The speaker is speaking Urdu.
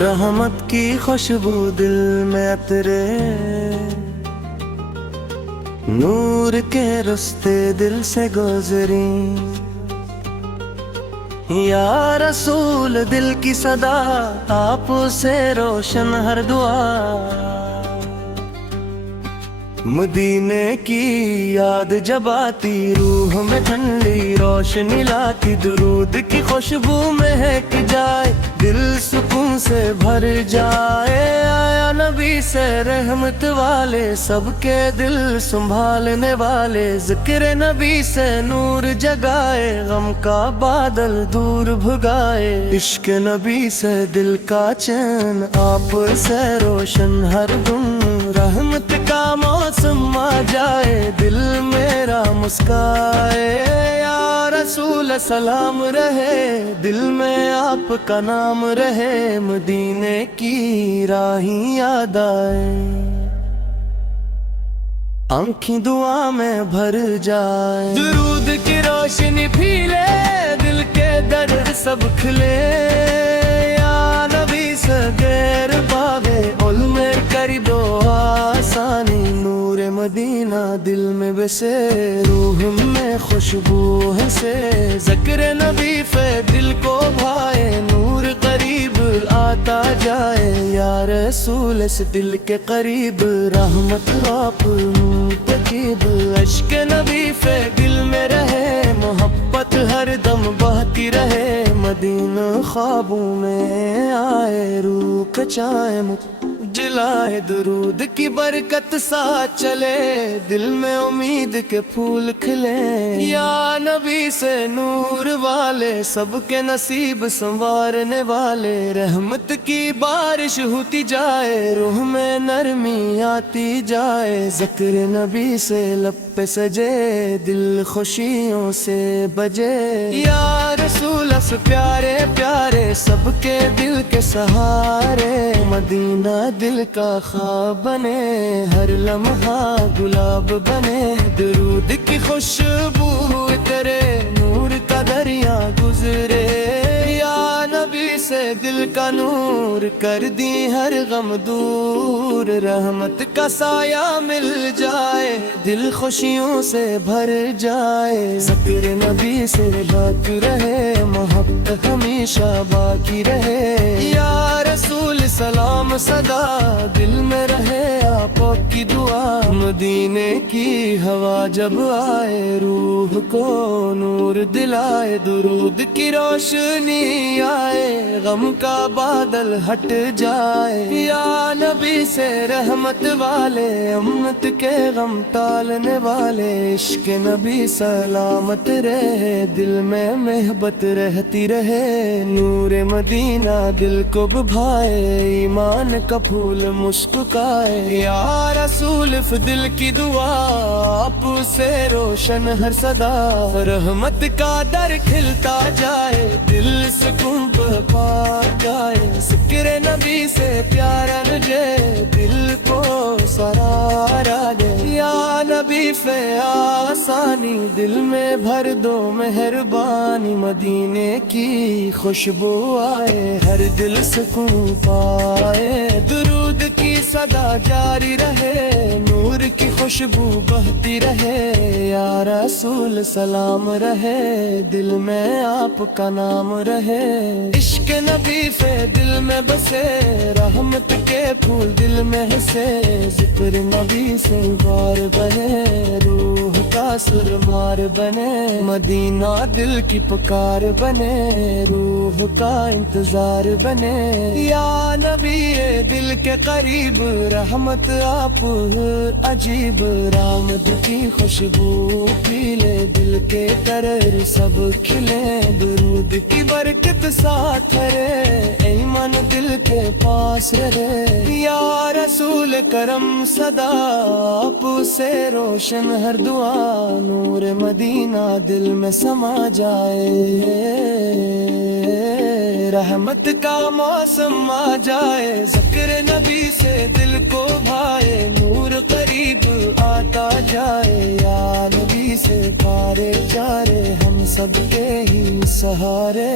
رحمت کی خوشبو دل میں عطرے، نور کے رستے دل سے گزری، یا رسول دل کی صدا آپ سے روشن ہر دعا، مدینے کی یاد جب آتی روح میں ٹھنڈی روشنی لاتی، درود کی خوشبو مہک جائے دل سکون سے بھر جائے، آیا نبی سے رحمت والے سب کے دل سنبھالنے والے، ذکر نبی سے نور جگائے غم کا بادل دور بھگائے، عشق نبی سے دل کا چین آپ سے روشن ہر دم، رحمت کا موسم آ جائے دل میرا مسکائے، یا رسول سلام رہے دل میں آپ کا نام رہے، مدینے کی راہیں یاد آئے آنکھیں دعا میں بھر جائے، درود کی روشنی پھیلے دل کے درد سب کھلے، یا نبی سے غیر پاوے علم قریب و آسانی، نور مدینہ دل میں بسے روح میں خوشبو ہے سے، ذکر نبی پہ دل کو بھائے نور قریب آتا جائے، یا رسول اس دل کے قریب رحمت آپ منتقب، عشق نبی پہ دل میں رہے محبت ہر دم بہتی رہے، مدینہ خوابوں میں آئے روح کچائے جلائے، درود کی برکت ساتھ چلے دل میں امید کے پھول کھلے، یا نبی سے نور والے سب کے نصیب سنوارنے والے، رحمت کی بارش ہوتی جائے روح میں نرمی آتی جائے، ذکر نبی سے لب پہ سجے دل خوشیوں سے بجے، یا رسول اس پیارے پیارے سب کے دل کے سہارے، مدینہ دل کا خواب بنے ہر لمحہ گلاب بنے، درود کی خوشبو اترے نور کا دریا گزرے، یا نبی سے دل کا نور کر دی ہر غم دور، رحمت کا سایہ مل جائے دل خوشیوں سے بھر جائے، ذکر نبی سے بات رہے محبت ہمیشہ باقی رہے، یا رسول سلام صدا دل میں رہے آپ کی دعا، مدینے کی ہوا جب آئے روح کو نور دلائے، درود کی روشنی آئے غم کا بادل ہٹ جائے، یا نبی سے رحمت والے امت کے غم ٹالنے والے، عشق نبی سلامت رہے دل میں محبت رہتی رہے، نور مدینہ دل کو بھائے ایمان کا پھول مسکائے، یا رسول دل کی دعا آپ سے روشن ہر صدا، رحمت کا در کھلتا جائے دل سکون پا جائے، ذکر نبی سے پیارا رجے دل کو سرارا دے، یا نبی پہ آسانی دل میں بھر دو مہربانی، مدینے کی خوشبو آئے ہر دل سکون پائے، درود کی صدا جاری رہے نور کی خوشبو بہتی رہے، یا رسول سلام رہے دل میں آپ کا نام رہے، عشق نبی پہ دل میں بسے رحمت کے پھول دل میں ہنسے، ذکر نبی سے غار بنے روح کا سرمار بنے، مدینہ دل کی پکار بنے روح کا انتظار بنے، یا نبی دل کے قریب رحمت آپ عجیب، رحمت کی خوشبو پھیلے دل کے طرح سب کھلے، درود کی برکت ساتھ رہے ایمان دل کے پاس رہے، یا رسول کرم صدا آپ سے روشن ہر دعا، نور مدینہ دل میں سما جائے، رحمت کا موسم آ جائے، ذکر نبی سے دل کو بھائے نور قریب آتا جائے، یا نبی سے پارے جارے ہم سب کے ہی سہارے۔